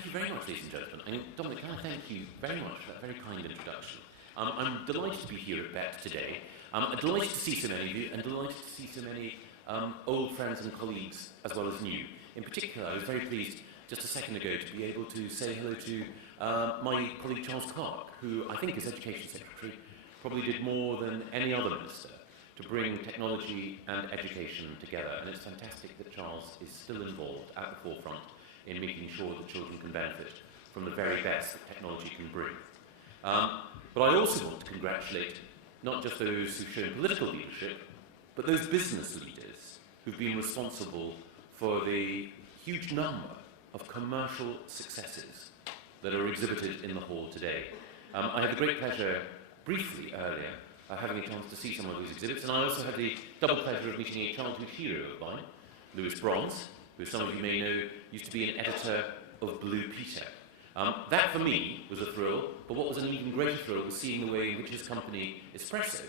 thank you very much, ladies and gentlemen. And Dominic, can I thank you very much for that very kind introduction. I'm delighted to be here at BET today. I'm delighted to see so many of you, and delighted to see so many old friends and colleagues as well as new. In particular, I was very pleased just a second ago to be able to say hello to my colleague Charles Clarke, who I think as Education Secretary probably did more than any other minister to bring technology and education together. And it's fantastic that Charles is still involved at the forefront in making sure that children can benefit from the very best that technology can bring. But I also want to congratulate not just those who've shown political leadership, but those business leaders who've been responsible for the huge number of commercial successes that are exhibited in the hall today. I had the great pleasure, briefly earlier, having a chance to see some of those exhibits, and I also had the double pleasure of meeting a childhood hero of mine, Lewis Bronze, who some of you may know used to be an editor of Blue Peter. That, for me, was a thrill, but what was an even greater thrill was seeing the way in which his company, Espresso,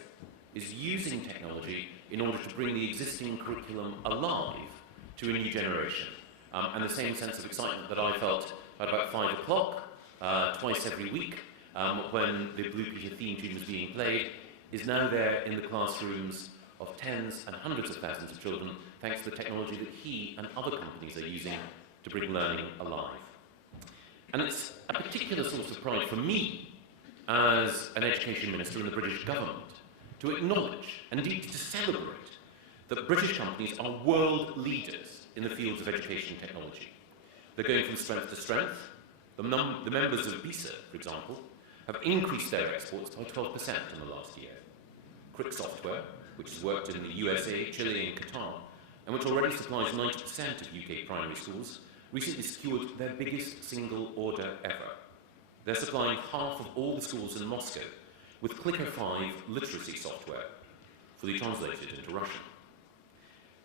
is using technology in order to bring the existing curriculum alive to a new generation. And the same sense of excitement that I felt at about 5 o'clock, twice every week, when the Blue Peter theme tune was being played, is now there in the classrooms of tens and hundreds of thousands of children, thanks to the technology that he and other companies are using to bring learning alive. And it's a particular source of pride for me, as an education minister in the British government, to acknowledge, and indeed to celebrate, that British companies are world leaders in the fields of education technology. They're going from strength to strength. The members of BISA, for example, have increased their exports by 12% in the last year. Crick Software, which has worked in the USA, Chile and Qatar, and which already supplies 90% of UK primary schools, recently secured their biggest single order ever. They're supplying half of all the schools in Moscow with Clicker 5 literacy software, fully translated into Russian.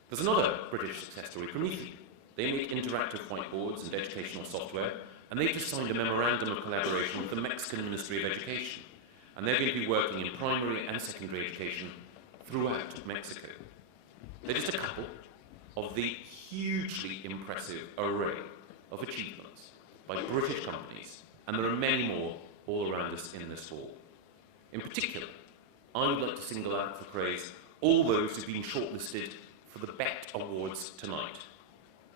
There's another British success story, Promethean. They make interactive whiteboards and educational software, and they've just signed a memorandum of collaboration with the Mexican Ministry of Education, and they're going to be working in primary and secondary education throughout Mexico. They're just a couple of the hugely impressive array of achievements by British companies, and there are many more all around us in this hall. In particular, I would like to single out for praise all those who've been shortlisted for the BET Awards tonight.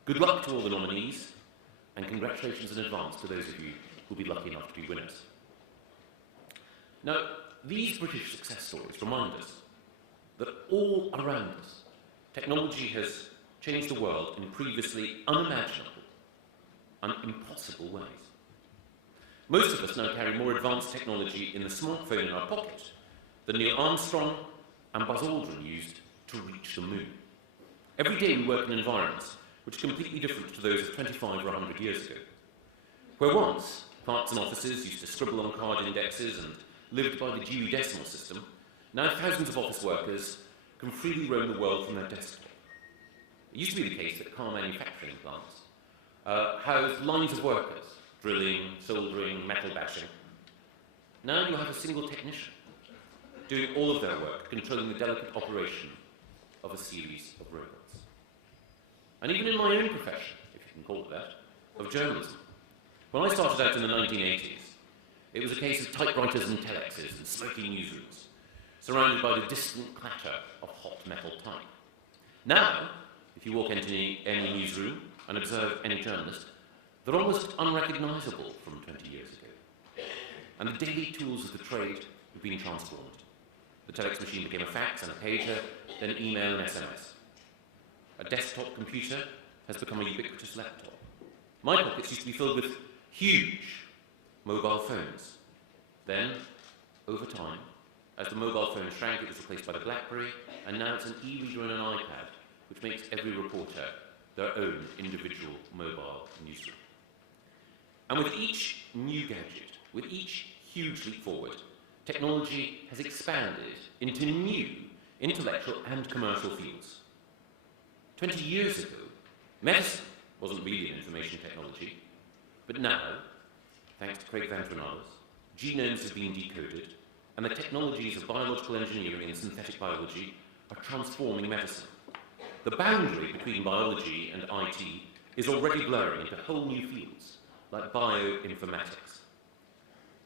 Good luck to all the nominees, and congratulations in advance to those of you who'll be lucky enough to be winners. Now, these British success stories remind us that all around us, technology has changed the world in previously unimaginable and impossible ways. Most of us now carry more advanced technology in the smartphone in our pocket than Neil Armstrong and Buzz Aldrin used to reach the moon. Every day we work in environments which are completely different to those of 25 or 100 years ago. Where once clerks and officers used to scribble on card indexes and lived by the Dewey Decimal System, now thousands of office workers can freely roam the world from their desktop. It used to be the case that car manufacturing plants housed lines of workers, drilling, soldering, metal bashing. Now you have a single technician doing all of their work, controlling the delicate operation of a series of robots. And even in my own profession, if you can call it that, of journalism, when I started out in the 1980s, it was a case of typewriters and telexes and smoky newsrooms, surrounded by the distant clatter of hot metal type. Now, if you walk into any newsroom and observe any journalist, they're almost unrecognisable from 20 years ago. And the daily tools of the trade have been transformed. The telex machine became a fax and a pager, then email and SMS. A desktop computer has become a ubiquitous laptop. My pockets used to be filled with huge mobile phones. Then, over time, as the mobile phone shrank, it was replaced by the BlackBerry, and now it's an e-reader and an iPad, which makes every reporter their own individual mobile newsroom. And with each new gadget, with each huge leap forward, technology has expanded into new intellectual and commercial fields. 20 years ago, medicine wasn't really an information technology, but now, thanks to Craig Ventrenalis, genomes have been decoded, and the technologies of biological engineering and synthetic biology are transforming medicine. The boundary between biology and IT is already blurring into whole new fields, like bioinformatics.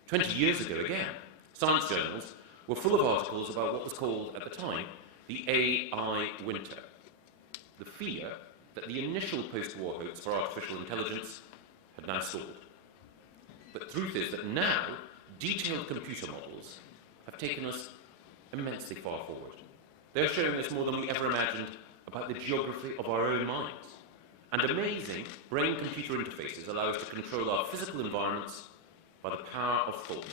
20 years ago, again, science journals were full of articles about what was called, at the time, the AI winter. The fear that the initial post-war hopes for artificial intelligence had now stalled. But the truth is that now, detailed computer models have taken us immensely far forward. They're showing us more than we ever imagined about the geography of our own minds. And amazing brain-computer interfaces allow us to control our physical environments by the power of thought.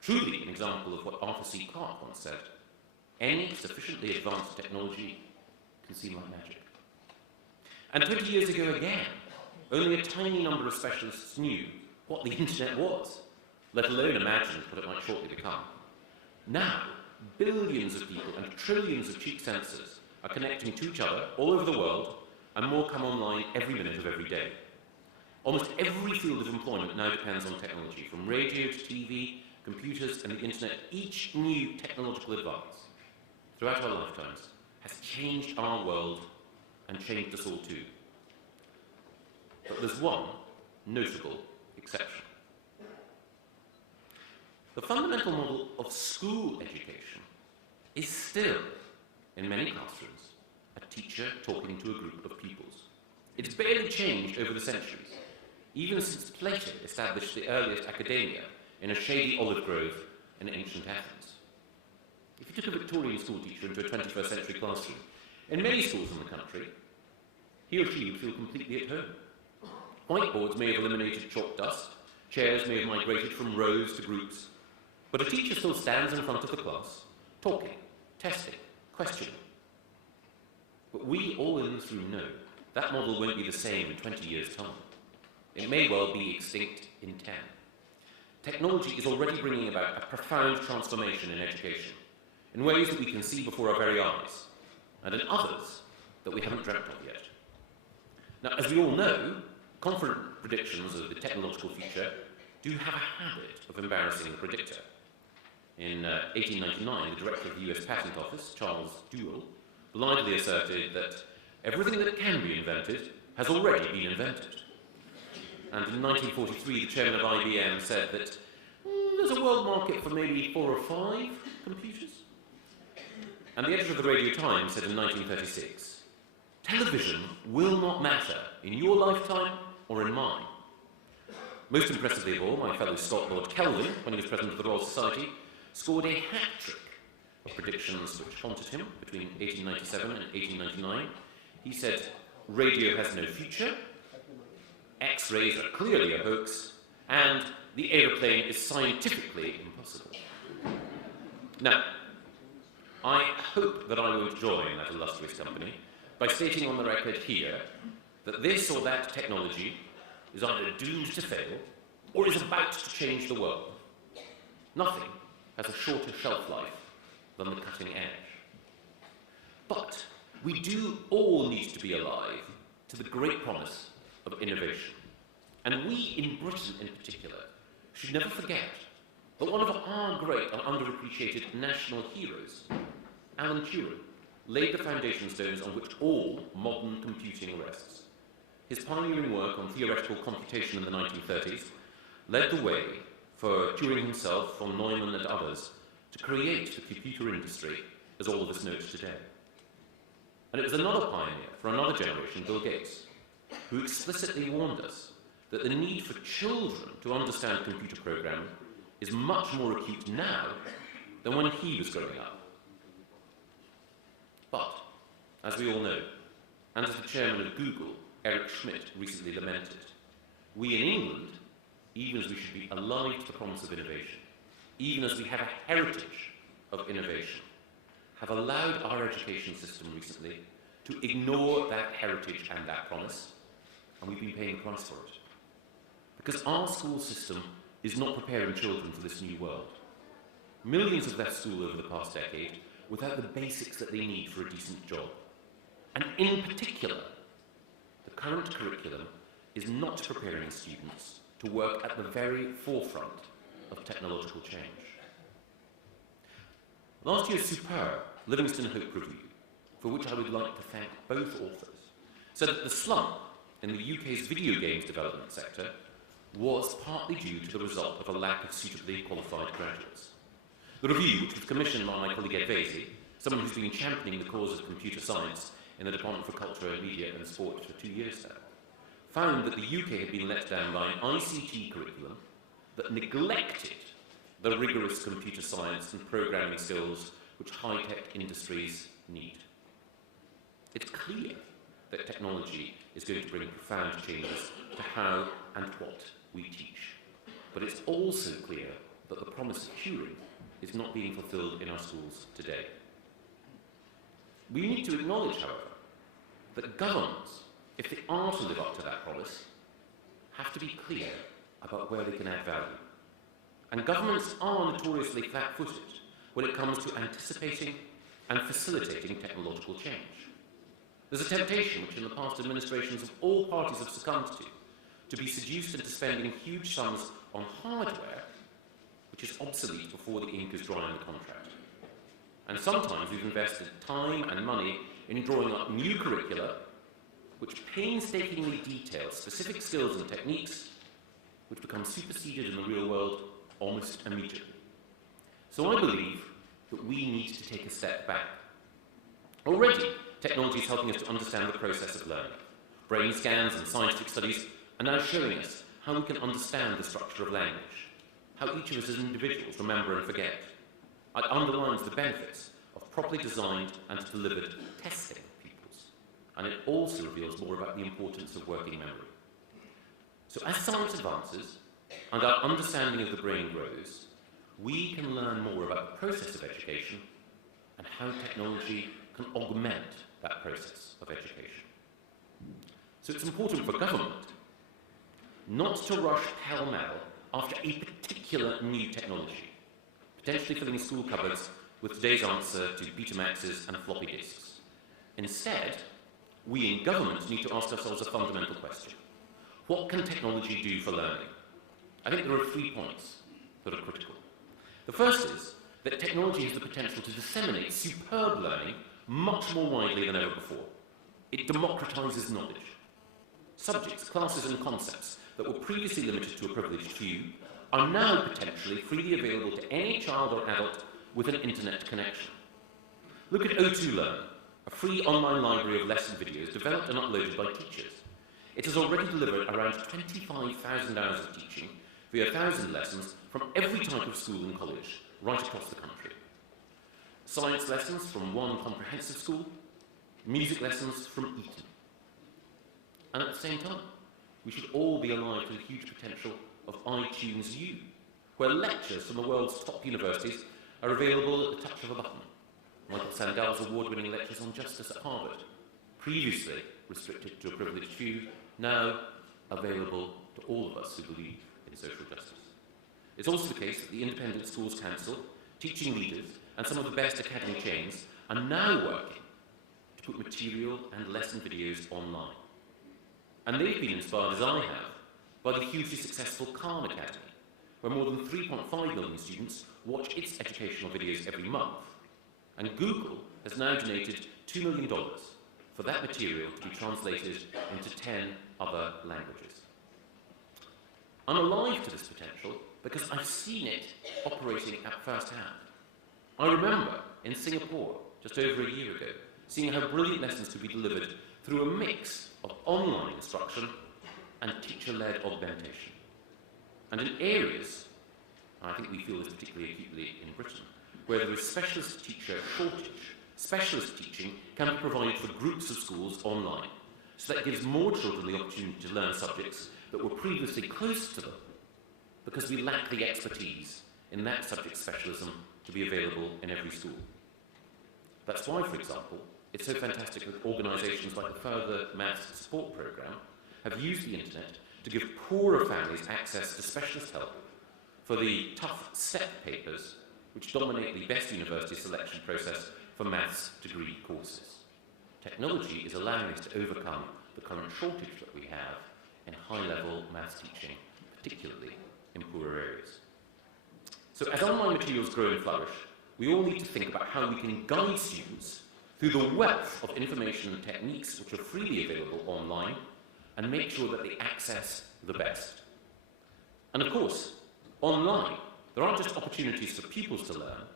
Truly an example of what Arthur C. Clarke once said, any sufficiently advanced technology can seem like magic. And 20 years ago again, only a tiny number of specialists knew what the internet was, let alone imagined what it might shortly become. Now, billions of people and trillions of cheap sensors are connecting to each other all over the world, and more come online every minute of every day. Almost every field of employment now depends on technology, from radio to TV, computers and the internet. Each new technological advance throughout our lifetimes has changed our world and changed us all too. But there's one notable exception. The fundamental model of school education is still, in many classrooms, a teacher talking to a group of pupils. It's barely changed over the centuries, even since Plato established the earliest academia in a shady olive grove in ancient Athens. If you took a Victorian school teacher into a 21st century classroom, in many schools in the country, he or she would feel completely at home. Whiteboards may have eliminated chalk dust, chairs may have migrated from rows to groups, but a teacher still stands in front of the class, talking, testing, questioning. But we all in this room know that model won't be the same in 20 years' time. It may well be extinct in 10. Technology is already bringing about a profound transformation in education, in ways that we can see before our very eyes, and in others that we haven't dreamt of yet. Now, as we all know, confident predictions of the technological future do have a habit of embarrassing the predictor. In 1899, the director of the US Patent Office, Charles Duell, blithely asserted that everything that can be invented has already been invented. And in 1943, the chairman of IBM said that there's a world market for maybe 4 or 5 computers. And the editor of the Radio Times said in 1936, television will not matter in your lifetime or in mine. Most impressively of all, my fellow Scot Lord Kelvin, when he was president of the Royal Society, scored a hat-trick of predictions which haunted him between 1897 and 1899. He said, radio has no future, X-rays are clearly a hoax, and the aeroplane is scientifically impossible. Now, I hope that I won't join that illustrious company by stating on the record here that this or that technology is either doomed to fail or is about to change the world. Nothing has a shorter shelf life than the cutting edge. But we do all need to be alive to the great promise of innovation. And we in Britain in particular should never forget that one of our great and underappreciated national heroes, Alan Turing, laid the foundation stones on which all modern computing rests. His pioneering work on theoretical computation in the 1930s led the way for Turing himself, von Neumann and others to create the computer industry as all of us know it today. And it was another pioneer for another generation, Bill Gates, who explicitly warned us that the need for children to understand computer programming is much more acute now than when he was growing up. But, as we all know, and as the chairman of Google, Eric Schmidt, recently lamented, we in England, even as we should be alive to the promise of innovation, even as we have a heritage of innovation, have allowed our education system recently to ignore that heritage and that promise, and we've been paying the price for it. Because our school system is not preparing children for this new world. Millions have left school over the past decade without the basics that they need for a decent job. And in particular, the current curriculum is not preparing students to work at the very forefront of technological change. Last year's superb Livingston Hope Review, for which I would like to thank both authors, said that the slump in the UK's video games development sector was partly due to the result of a lack of suitably qualified graduates. The review, which was commissioned by my colleague Ed Vasey, someone who's been championing the cause of computer science in the Department for Culture, Media and Sport for 2 years now, found that the UK had been let down by an ICT curriculum that neglected the rigorous computer science and programming skills which high-tech industries need. It's clear that technology is going to bring profound changes to how and what we teach. But it's also clear that the promise of Turing is not being fulfilled in our schools today. We need to acknowledge, however, that governments, if they are to live up to that promise, have to be clear about where they can add value. And governments are notoriously flat-footed when it comes to anticipating and facilitating technological change. There's a temptation, which in the past administrations of all parties have succumbed to be seduced into spending huge sums on hardware, which is obsolete before the ink is dry on the contract. And sometimes we've invested time and money in drawing up new curricula, which painstakingly detail specific skills and techniques, which become superseded in the real world almost immediately. So I believe that we need to take a step back. Already, technology is helping us to understand the process of learning. Brain scans and scientific studies are now showing us how we can understand the structure of language, how each of us as individuals remember and forget. It underlines the benefits of properly designed and delivered testing pupils, and it also reveals more about the importance of working memory. So as science advances and our understanding of the brain grows, we can learn more about the process of education and how technology can augment that process of education. So it's important for government not to rush pell-mell after a particular new technology, potentially filling school cupboards with today's answer to Betamaxes and floppy disks. Instead, we in government need to ask ourselves a fundamental question. What can technology do for learning? I think there are 3 points that are critical. The first is that technology has the potential to disseminate superb learning much more widely than ever before. It democratizes knowledge. Subjects, classes and concepts that were previously limited to a privileged few are now potentially freely available to any child or adult with an internet connection. Look at O2 Learn, a free online library of lesson videos developed and uploaded by teachers. It has already delivered around 25,000 hours of teaching via 1,000 lessons from every type of school and college right across the country. Science lessons from one comprehensive school, music lessons from Eton. And at the same time, we should all be alive to the huge potential of iTunes U, where lectures from the world's top universities are available at the touch of a button. Michael Sandel's award-winning lectures on justice at Harvard, previously restricted to a privileged few, now available to all of us who believe in social justice. It's also the case that the Independent Schools Council, teaching leaders, and some of the best academy chains are now working to put material and lesson videos online. And they've been inspired, as I have, by the hugely successful Khan Academy, where more than 3.5 million students watch its educational videos every month. And Google has now donated $2 million for that material to be translated into 10 other languages. I'm alive to this potential because I've seen it operating at first hand. I remember in Singapore, just over a year ago, seeing how brilliant lessons could be delivered through a mix of online instruction and teacher-led augmentation. And in areas, and I think we feel this particularly acutely in Britain, where there is specialist teacher shortage, specialist teaching can be provided for groups of schools online. So that gives more children the opportunity to learn subjects that were previously close to them, because we lack the expertise in that subject specialism to be available in every school. That's why, for example, it's so fantastic that organisations like the Further Maths Support Programme have used the internet to give poorer families access to specialist help for the tough SEP papers which dominate the best university selection process for maths degree courses. Technology is allowing us to overcome the current shortage that we have in high-level maths teaching, particularly in poorer areas. So as online materials grow and flourish, we all need to think about how we can guide students through the wealth of information and techniques which are freely available online and make sure that they access the best. And of course, online, there aren't just opportunities for pupils to learn,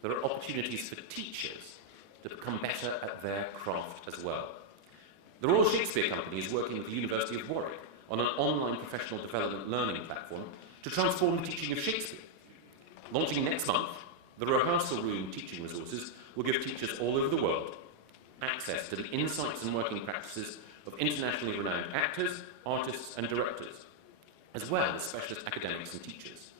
there are opportunities for teachers to become better at their craft as well. The Royal Shakespeare Company is working with the University of Warwick on an online professional development learning platform to transform the teaching of Shakespeare. Launching next month, the Rehearsal Room teaching resources will give teachers all over the world access to the insights and working practices of internationally renowned actors, artists and directors, as well as specialist academics and teachers.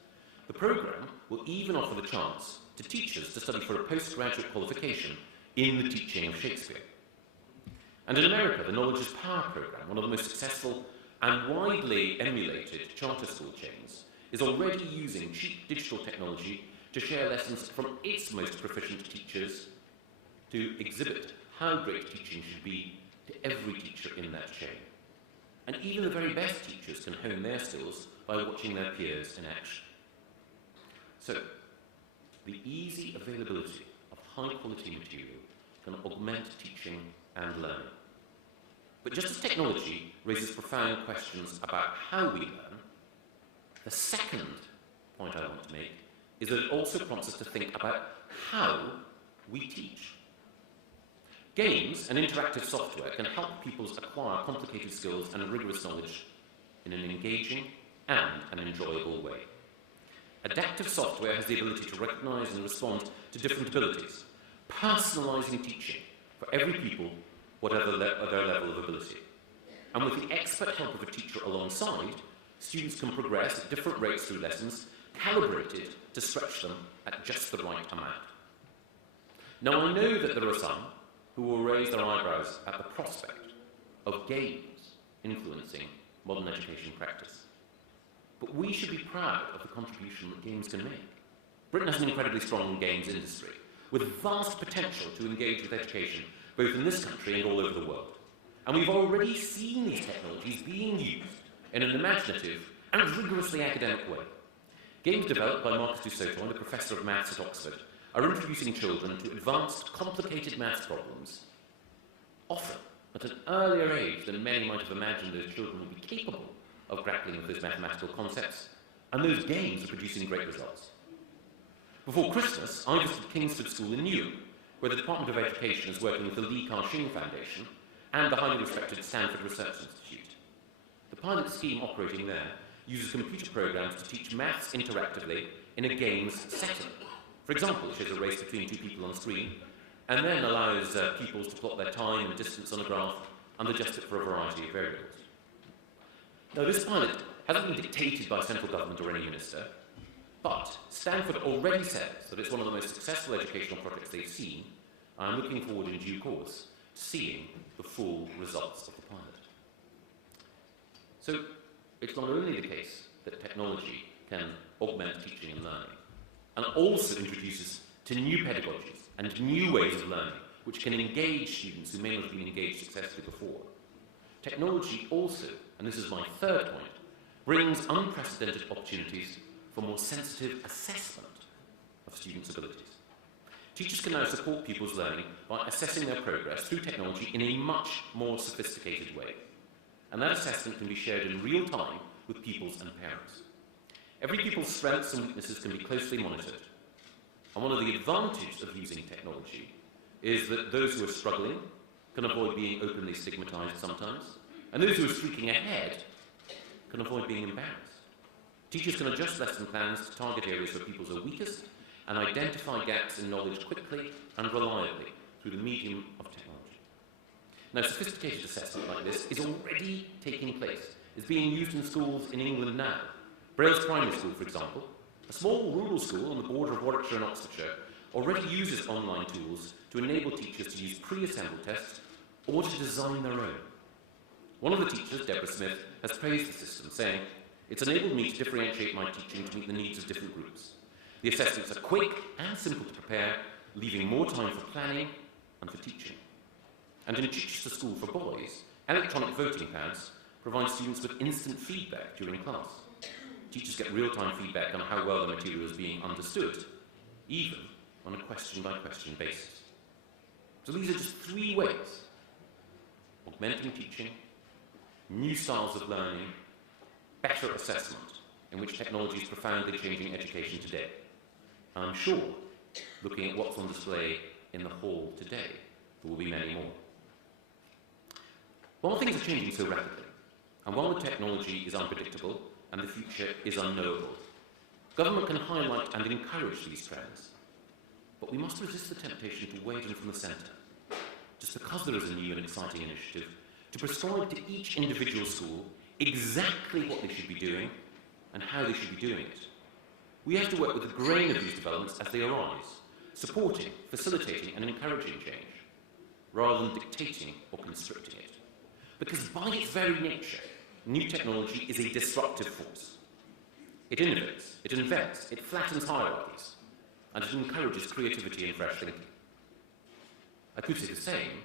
The programme will even offer the chance to teachers to study for a postgraduate qualification in the teaching of Shakespeare. And in America, the Knowledge is Power programme, one of the most successful and widely emulated charter school chains, is already using cheap digital technology to share lessons from its most proficient teachers to exhibit how great teaching should be to every teacher in that chain. And even the very best teachers can hone their skills by watching their peers in action. So, the easy availability of high-quality material can augment teaching and learning. But just as technology raises profound questions about how we learn, the second point I want to make is that it also prompts us to think about how we teach. Games and interactive software can help pupils acquire complicated skills and rigorous knowledge in an engaging and an enjoyable way. Adaptive software has the ability to recognise and respond to different abilities, personalising teaching for every pupil, whatever their level of ability. And with the expert help of a teacher alongside, students can progress at different rates through lessons, calibrated to stretch them at just the right amount. Now, I know that there are some who will raise their eyebrows at the prospect of games influencing modern education practice. But we should be proud of the contribution that games can make. Britain has an incredibly strong games industry, with vast potential to engage with education, both in this country and all over the world. And we've already seen these technologies being used in an imaginative and rigorously academic way. Games developed by Marcus du Sautoy, a professor of maths at Oxford, are introducing children to advanced, complicated maths problems, often at an earlier age than many might have imagined those children would be capable of grappling with those mathematical concepts, and those games are producing great results. Before Christmas, I visited Kingsford School in Newham, where the Department of Education is working with the Li Ka-shing Foundation and the highly respected Stanford Research Institute. The pilot scheme operating there uses computer programs to teach maths interactively in a games setting. For example, it shows a race between two people on screen, and then allows pupils to plot their time and distance on a graph and adjust it for a variety of variables. Now, this pilot hasn't been dictated by central government or any minister, but Stanford already says that it's one of the most successful educational projects they've seen, and I'm looking forward in due course to seeing the full results of the pilot. So, it's not only the case that technology can augment teaching and learning, and also introduces to new pedagogies and new ways of learning, which can engage students who may not have been engaged successfully before. Technology also, and this is my third point, brings unprecedented opportunities for more sensitive assessment of students' abilities. Teachers can now support pupils' learning by assessing their progress through technology in a much more sophisticated way. And that assessment can be shared in real time with pupils and parents. Every pupil's strengths and weaknesses can be closely monitored. And one of the advantages of using technology is that those who are struggling can avoid being openly stigmatized sometimes, and those who are streaking ahead can avoid being embarrassed. Teachers can adjust lesson plans to target areas where pupils are weakest and identify gaps in knowledge quickly and reliably through the medium of technology. Now, sophisticated assessment like this is already taking place. It's being used in schools in England now. Brailes Primary School, for example, a small rural school on the border of Warwickshire and Oxfordshire, already uses online tools to enable teachers to use pre-assembled tests or to design their own. One of the teachers, Deborah Smith, has praised the system, saying, "It's enabled me to differentiate my teaching to meet the needs of different groups. The assessments are quick and simple to prepare, leaving more time for planning and for teaching." And in Chichester School for Boys, electronic voting pads provide students with instant feedback during class. Teachers get real-time feedback on how well the material is being understood, even on a question-by-question basis. So these are just 3 ways: augmenting teaching, new styles of learning, better assessment in which technology is profoundly changing education today. And I'm sure, looking at what's on display in the hall today, there will be many more. While things are changing so rapidly, and while the technology is unpredictable and the future is unknowable, government can highlight and encourage these trends. But we must resist the temptation to wave them from the centre, just because there is a new and exciting initiative, to prescribe to each individual school exactly what they should be doing and how they should be doing it. We have to work with the grain of these developments as they arise, supporting, facilitating and encouraging change, rather than dictating or constricting it. Because by its very nature, new technology is a disruptive force. It innovates, it invents, it flattens hierarchies, and it encourages creativity and fresh thinking. I could say the same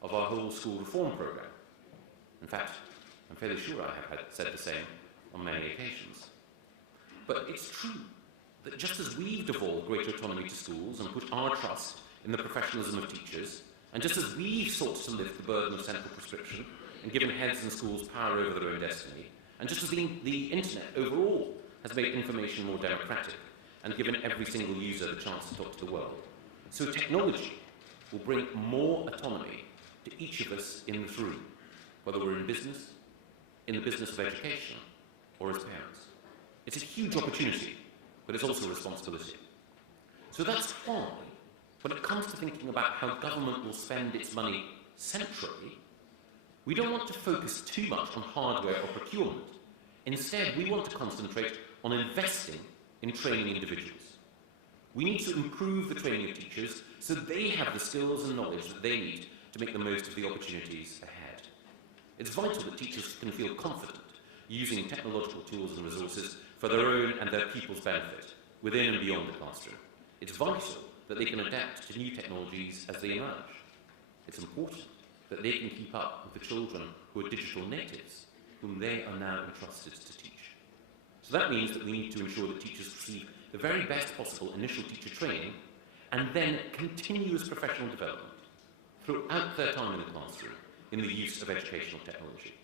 of our whole school reform programme. In fact, I'm fairly sure I have said the same on many occasions. But it's true that just as we've devolved greater autonomy to schools and put our trust in the professionalism of teachers, and just as we've sought to lift the burden of central prescription and given heads and schools power over their own destiny, and just as the internet overall has made information more democratic and given every single user the chance to talk to the world, so technology will bring more autonomy to each of us in this room, whether we're in business, in the business of education, or as parents. It's a huge opportunity, but it's also a responsibility. So that's why, when it comes to thinking about how government will spend its money centrally, we don't want to focus too much on hardware or procurement. Instead, we want to concentrate on investing in training individuals. We need to improve the training of teachers so they have the skills and knowledge that they need to make the most of the opportunities ahead. It's vital that teachers can feel confident using technological tools and resources for their own and their pupils' benefit, within and beyond the classroom. It's vital that they can adapt to new technologies as they emerge. It's important that they can keep up with the children who are digital natives, whom they are now entrusted to teach. So that means that we need to ensure that teachers receive the very best possible initial teacher training and then continuous professional development throughout their time in the classroom in the use of educational technology.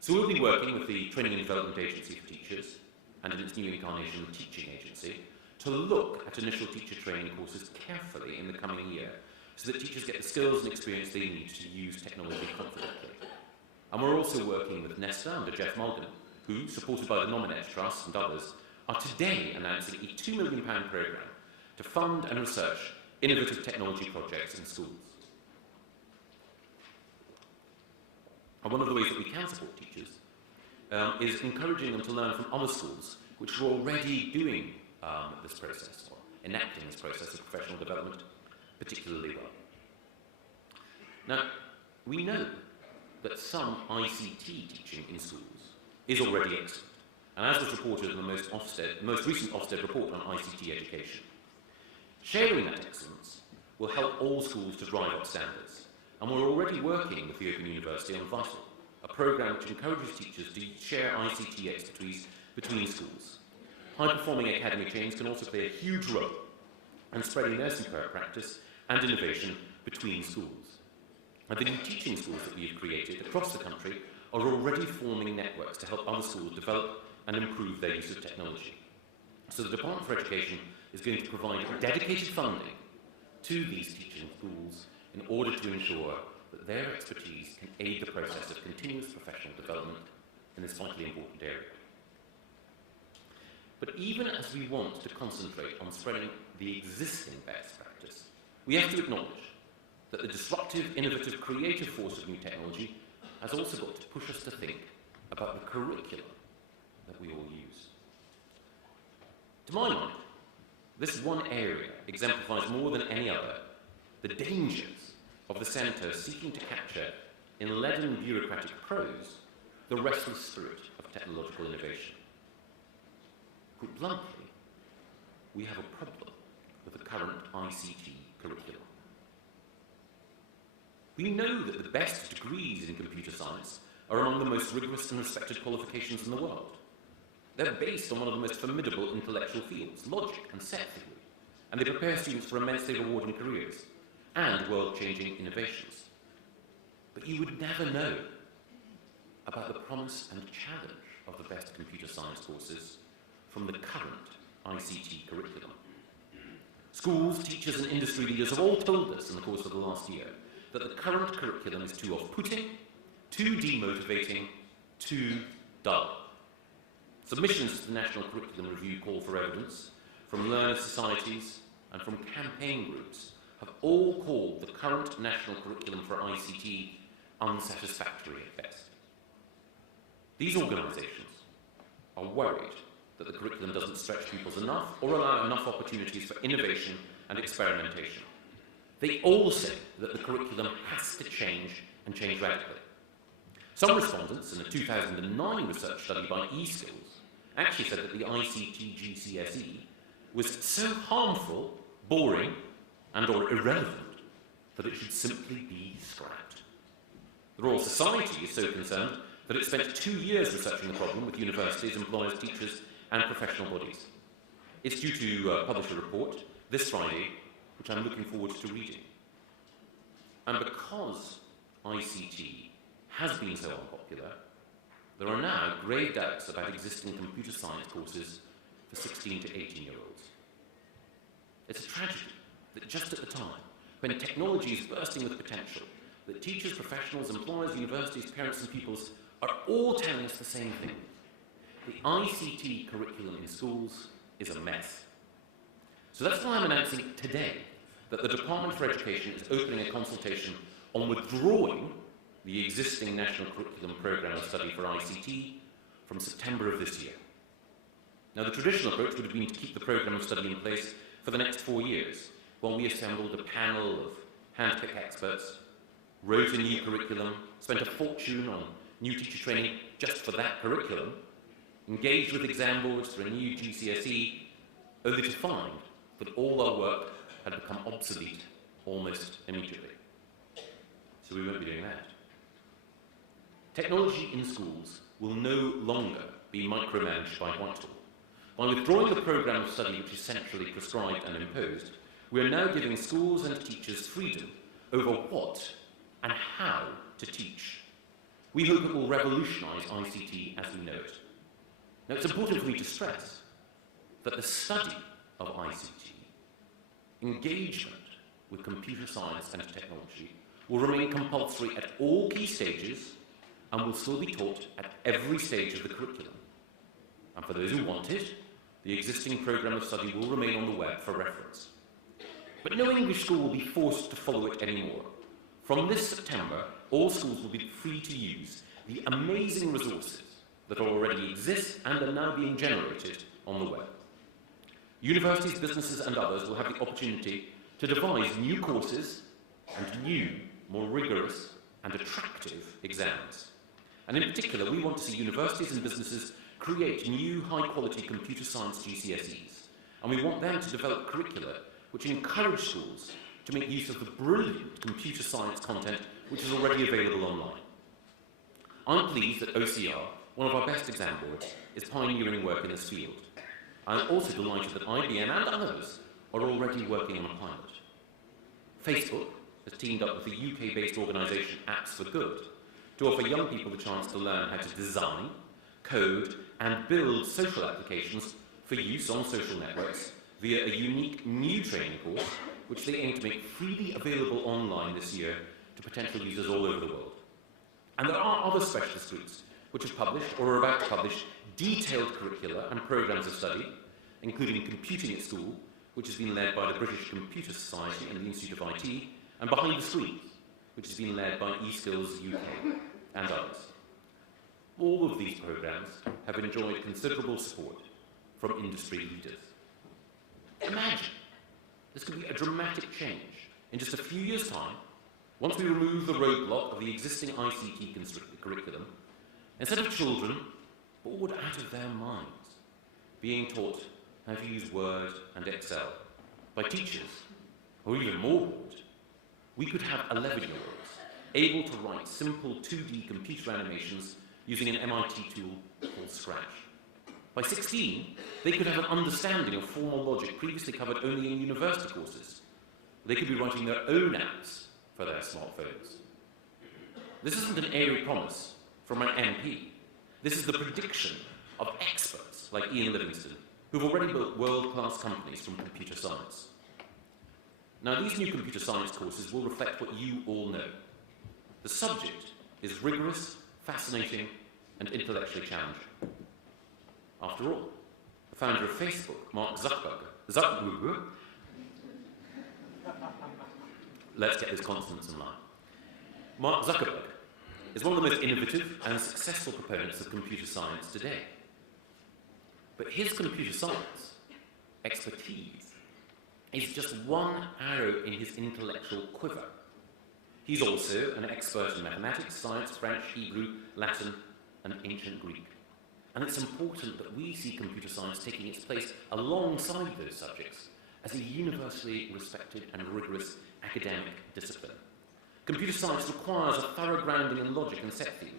So we'll be working with the Training and Development Agency for Teachers, and in its new incarnation, the Teaching Agency, to look at initial teacher training courses carefully in the coming year, so that teachers get the skills and experience they need to use technology confidently. And we're also working with Nesta under Jeff Mulgan, who, supported by the Nominet Trust and others, are today announcing a £2 million programme to fund and research innovative technology projects in schools. And one of the ways that we can support teachers is encouraging them to learn from other schools which are already doing this process, or enacting this process of professional development particularly well. Now, we know that some ICT teaching in schools is already excellent, and as was reported in the most recent Ofsted report on ICT education, sharing that excellence will help all schools to drive up standards, and we're already working with the Open University on Vital, a programme which encourages teachers to share ICT expertise between schools. High-performing academy chains can also play a huge role in spreading their superb practice and innovation between schools. And the new teaching schools that we have created across the country are already forming networks to help other schools develop and improve their use of technology. So the Department for Education is going to provide dedicated funding to these teaching schools in order to ensure that their expertise can aid the process of continuous professional development in this vitally important area. But even as we want to concentrate on spreading the existing best practice, we have to acknowledge that the disruptive, innovative, creative force of new technology has also got to push us to think about the curriculum that we all use. To my mind, this one area exemplifies more than any other the dangers of the centre seeking to capture, in leaden bureaucratic prose, the restless spirit of technological innovation. Put bluntly, we have a problem with the current ICT curriculum. We know that the best degrees in computer science are among the most rigorous and respected qualifications in the world. They're based on one of the most formidable intellectual fields, logic and set theory, and they prepare students for immensely rewarding careers and world-changing innovations. But you would never know about the promise and challenge of the best computer science courses from the current ICT curriculum. Schools, teachers and industry leaders have all told us in the course of the last year that the current curriculum is too off-putting, too demotivating, too dull. Submissions to the National Curriculum Review call for evidence from learner societies and from campaign groups have all called the current national curriculum for ICT unsatisfactory at best. These organisations are worried that the curriculum doesn't stretch pupils enough or allow enough opportunities for innovation and experimentation. They all say that the curriculum has to change and change radically. Some respondents in a 2009 research study by eSkills actually said that the ICT GCSE was so harmful, boring, and or irrelevant that it should simply be scrapped. The Royal Society is so concerned that it spent 2 years researching the problem with universities, employers, teachers, and professional bodies. It's due to publish a report this Friday, which I'm looking forward to reading. And because ICT has been so unpopular, there are now grave doubts about existing computer science courses for 16 to 18-year-olds. It's a tragedy that just at the time, when technology is bursting with potential, that teachers, professionals, employers, universities, parents and pupils are all telling us the same thing. The ICT curriculum in schools is a mess. So that's why I'm announcing today that the Department for Education is opening a consultation on withdrawing the existing National Curriculum Programme of Study for ICT from September of this year. Now, the traditional approach would have been to keep the programme of study in place for the next 4 years, while we assembled a panel of hand-picked experts, wrote a new curriculum, spent a fortune on new teacher training just for that curriculum, engaged with exam boards for a new GCSE, only to find that all our work had become obsolete almost immediately. So we won't be doing that. Technology in schools will no longer be micromanaged by Whitehall. By withdrawing the programme of study which is centrally prescribed and imposed, we are now giving schools and teachers freedom over what and how to teach. We hope it will revolutionise ICT as we know it. Now, it's important for me to stress that the study of ICT, engagement with computer science and technology, will remain compulsory at all key stages and will still be taught at every stage of the curriculum. And for those who want it, the existing programme of study will remain on the web for reference. But no English school will be forced to follow it anymore. From this September, all schools will be free to use the amazing resources that already exist and are now being generated on the web. Universities, businesses and others will have the opportunity to devise new courses and new, more rigorous and attractive exams. And in particular, we want to see universities and businesses create new high-quality computer science GCSEs. And we want them to develop curricula which encourage schools to make use of the brilliant computer science content which is already available online. I'm pleased that OCR, one of our best exam boards, is pioneering work in this field. I'm also delighted that IBM and others are already working on a pilot. Facebook has teamed up with the UK-based organisation Apps for Good to offer young people the chance to learn how to design, code and build social applications for use on social networks via a unique new training course which they aim to make freely available online this year to potential users all over the world. And there are other specialist groups which have published or are about to publish detailed curricula and programmes of study, including Computing at School, which has been led by the British Computer Society and the Institute of IT, and Behind the Screens, which has been led by eSkills UK and others. All of these programmes have enjoyed considerable support from industry leaders. Imagine, this could be a dramatic change. In just a few years' time, once we remove the roadblock of the existing ICT curriculum, instead of children bored out of their minds, being taught how to use Word and Excel by teachers who are even more bored, we could have 11-year-olds able to write simple 2D computer animations using an MIT tool called Scratch. By 16, they could have an understanding of formal logic previously covered only in university courses. They could be writing their own apps for their smartphones. This isn't an airy promise from an MP. This is the prediction of experts like Ian Livingstone, who've already built world-class companies from computer science. Now, these new computer science courses will reflect what you all know. The subject is rigorous, fascinating, and intellectually challenging. After all, the founder of Facebook, Mark Zuckerberg, let's get those consonants in line. Mark Zuckerberg is one of the most innovative and successful proponents of computer science today. But his computer science expertise is just one arrow in his intellectual quiver. He's also an expert in mathematics, science, French, Hebrew, Latin, and ancient Greek. And it's important that we see computer science taking its place alongside those subjects as a universally respected and rigorous academic discipline. Computer science requires a thorough grounding in logic and set theory,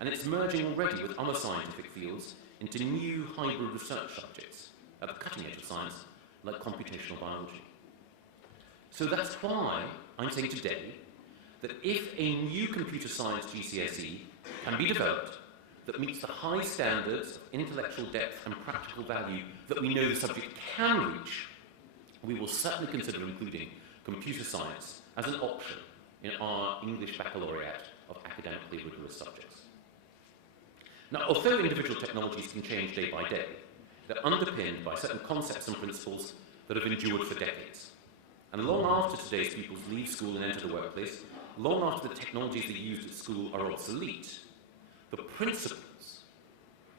and it's merging already with other scientific fields into new hybrid research subjects at the cutting edge of science, like computational biology. So that's why I'm saying today that if a new computer science GCSE can be developed that meets the high standards of intellectual depth and practical value that we know the subject can reach, we will certainly consider including computer science as an option in our English baccalaureate of academically rigorous subjects. Now, although individual technologies can change day by day, they're underpinned by certain concepts and principles that have endured for decades. And long after today's pupils leave school and enter the workplace, long after the technologies they used at school are obsolete, the principles,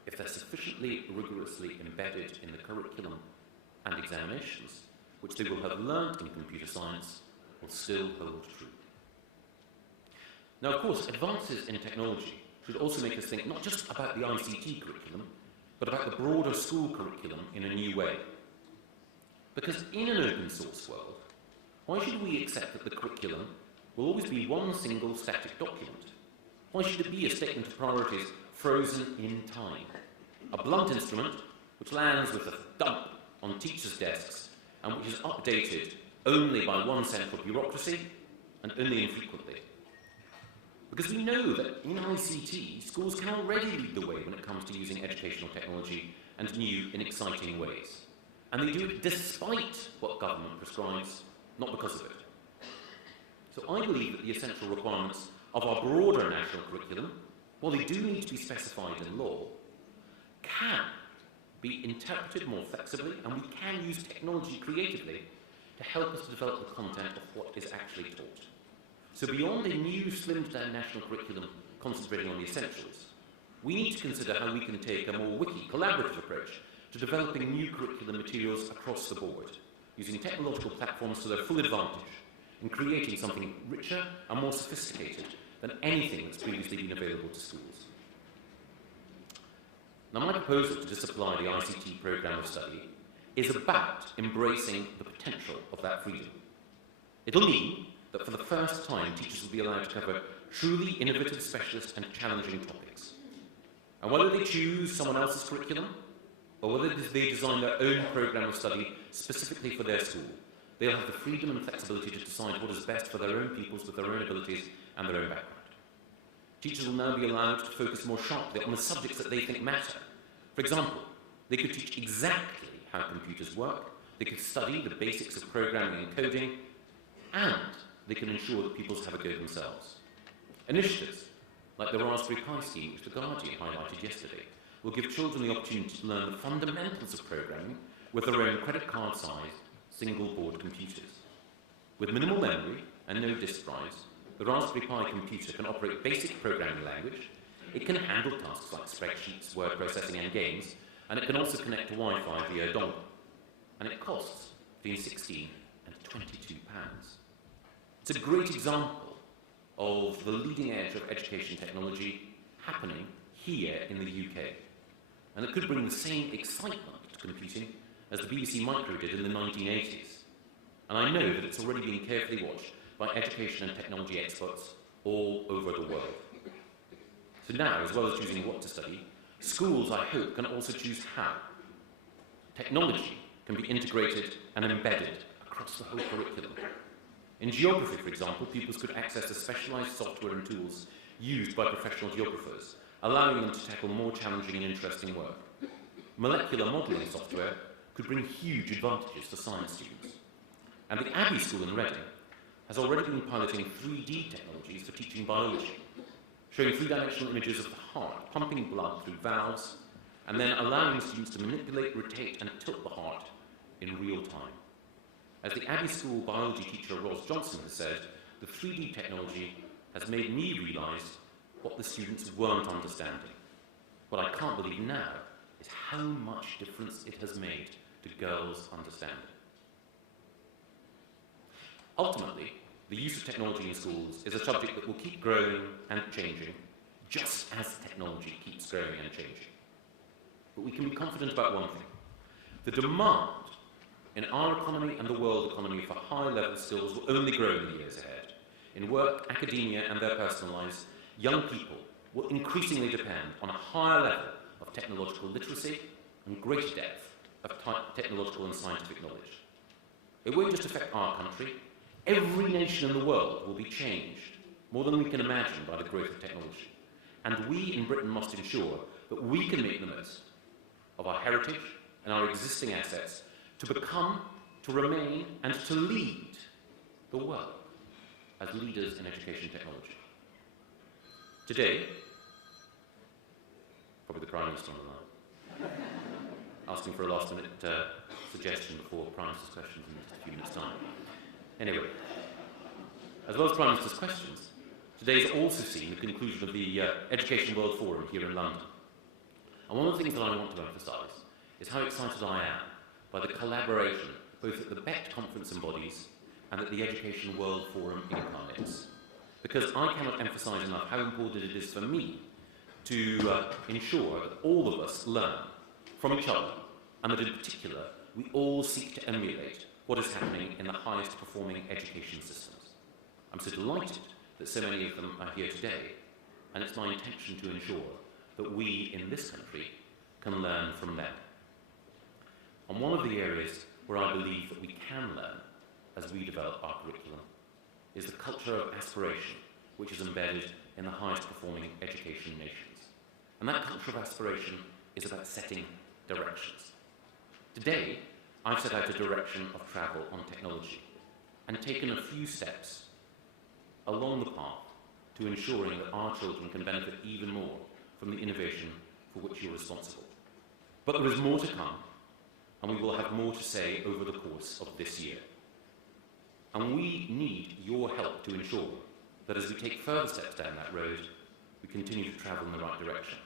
if they're sufficiently rigorously embedded in the curriculum and examinations, which they will have learned in computer science, will still hold true. Now, of course, advances in technology should also make us think not just about the ICT curriculum, but about the broader school curriculum in a new way. Because in an open source world, why should we accept that the curriculum will always be one single static document? Why should it be a statement of priorities frozen in time? A blunt instrument which lands with a dump on teachers' desks and which is updated only by one central bureaucracy and only infrequently. Because we know that in ICT, schools can already lead the way when it comes to using educational technology and new and exciting ways. And they do it despite what government prescribes, not because of it. So I believe that the essential requirements of our broader national curriculum, while they do need to be specified in law, can be interpreted more flexibly, and we can use technology creatively to help us develop the content of what is actually taught. So beyond a new slimmed-down national curriculum concentrating on the essentials, we need to consider how we can take a more wiki, collaborative approach to developing new curriculum materials across the board, using technological platforms to their full advantage, and creating something richer and more sophisticated than anything that's previously been available to schools. Now, my proposal to disapply the ICT programme of study is about embracing the potential of that freedom. It'll mean that for the first time, teachers will be allowed to cover truly innovative, specialist and challenging topics. And whether they choose someone else's curriculum, or whether they design their own programme of study specifically for their school, they'll have the freedom and flexibility to decide what is best for their own pupils with their own abilities and their own background. Teachers will now be allowed to focus more sharply on the subjects that they think matter. For example, they could teach exactly how computers work, they could study the basics of programming and coding, and they can ensure that pupils have a go themselves. Initiatives like the Raspberry Pi scheme, which The Guardian highlighted yesterday, will give children the opportunity to learn the fundamentals of programming with their own credit card-sized single-board computers. With minimal memory and no disk drives, the Raspberry Pi computer can operate basic programming language, it can handle tasks like spreadsheets, word processing and games, and it can also connect to Wi-Fi via a dongle. And it costs between £16 and £22. It's a great example of the leading edge of education technology happening here in the UK. And it could bring the same excitement to computing as the BBC Micro did in the 1980s. And I know that it's already being carefully watched by education and technology experts all over the world. So now, as well as choosing what to study, schools, I hope, can also choose how. Technology can be integrated and embedded across the whole curriculum. In geography, for example, pupils could access the specialised software and tools used by professional geographers, allowing them to tackle more challenging and interesting work. Molecular modelling software could bring huge advantages for science students. And the Abbey School in Reading has already been piloting 3D technologies for teaching biology, showing three-dimensional images of the heart pumping blood through valves, and then allowing students to manipulate, rotate, and tilt the heart in real time. As the Abbey School biology teacher Ross Johnson has said, the 3D technology has made me realise what the students weren't understanding. What I can't believe now is how much difference it has made to girls' understanding. Ultimately, the use of technology in schools is a subject that will keep growing and changing, just as technology keeps growing and changing. But we can be confident about one thing. The demand in our economy and the world economy for high-level skills will only grow in the years ahead. In work, academia, and their personal lives, young people will increasingly depend on a higher level of technological literacy and greater depth of technological and scientific knowledge. It won't just affect our country. Every nation in the world will be changed, more than we can imagine, by the growth of technology. And we in Britain must ensure that we can make the most of our heritage and our existing assets to become, to remain, and to lead the world as leaders in education technology. Today, probably the Prime Minister on the line, asking for a last-minute suggestion before Prime Minister's questions in just a few minutes' time. Anyway, as well as Prime Minister's questions, today has also seen the conclusion of the Education World Forum here in London. And one of the things that I want to emphasise is how excited I am by the collaboration both at the BET conference embodies and at the Education World Forum incarnates. Because I cannot emphasise enough how important it is for me to ensure that all of us learn from each other, and that in particular we all seek to emulate what is happening in the highest performing education systems. I'm so delighted that so many of them are here today, and it's my intention to ensure that we in this country can learn from them. And one of the areas where I believe that we can learn as we develop our curriculum is the culture of aspiration, which is embedded in the highest performing education nations. And that culture of aspiration is about setting directions. Today, I've set out a direction of travel on technology and taken a few steps along the path to ensuring that our children can benefit even more from the innovation for which you're responsible. But there is more to come, and we will have more to say over the course of this year. And we need your help to ensure that as we take further steps down that road, we continue to travel in the right direction,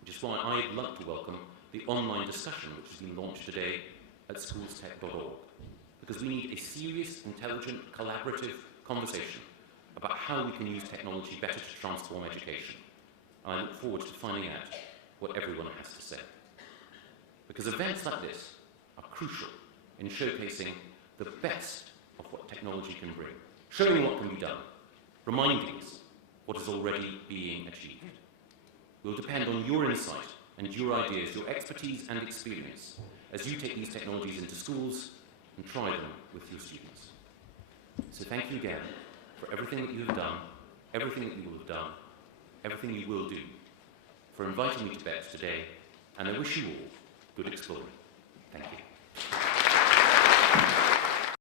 which is why I'd like to welcome the online discussion which has been launched today at schoolstech.org, because we need a serious, intelligent, collaborative conversation about how we can use technology better to transform education. And I look forward to finding out what everyone has to say. Because events like this are crucial in showcasing the best of what technology can bring, showing what can be done, reminding us what is already being achieved. We'll depend on your insight and your ideas, your expertise and experience as you take these technologies into schools and try them with your students. So thank you again for everything that you have done, everything that you will have done, everything you will do, for inviting me to BET today, and I wish you all good exploring. Thank you.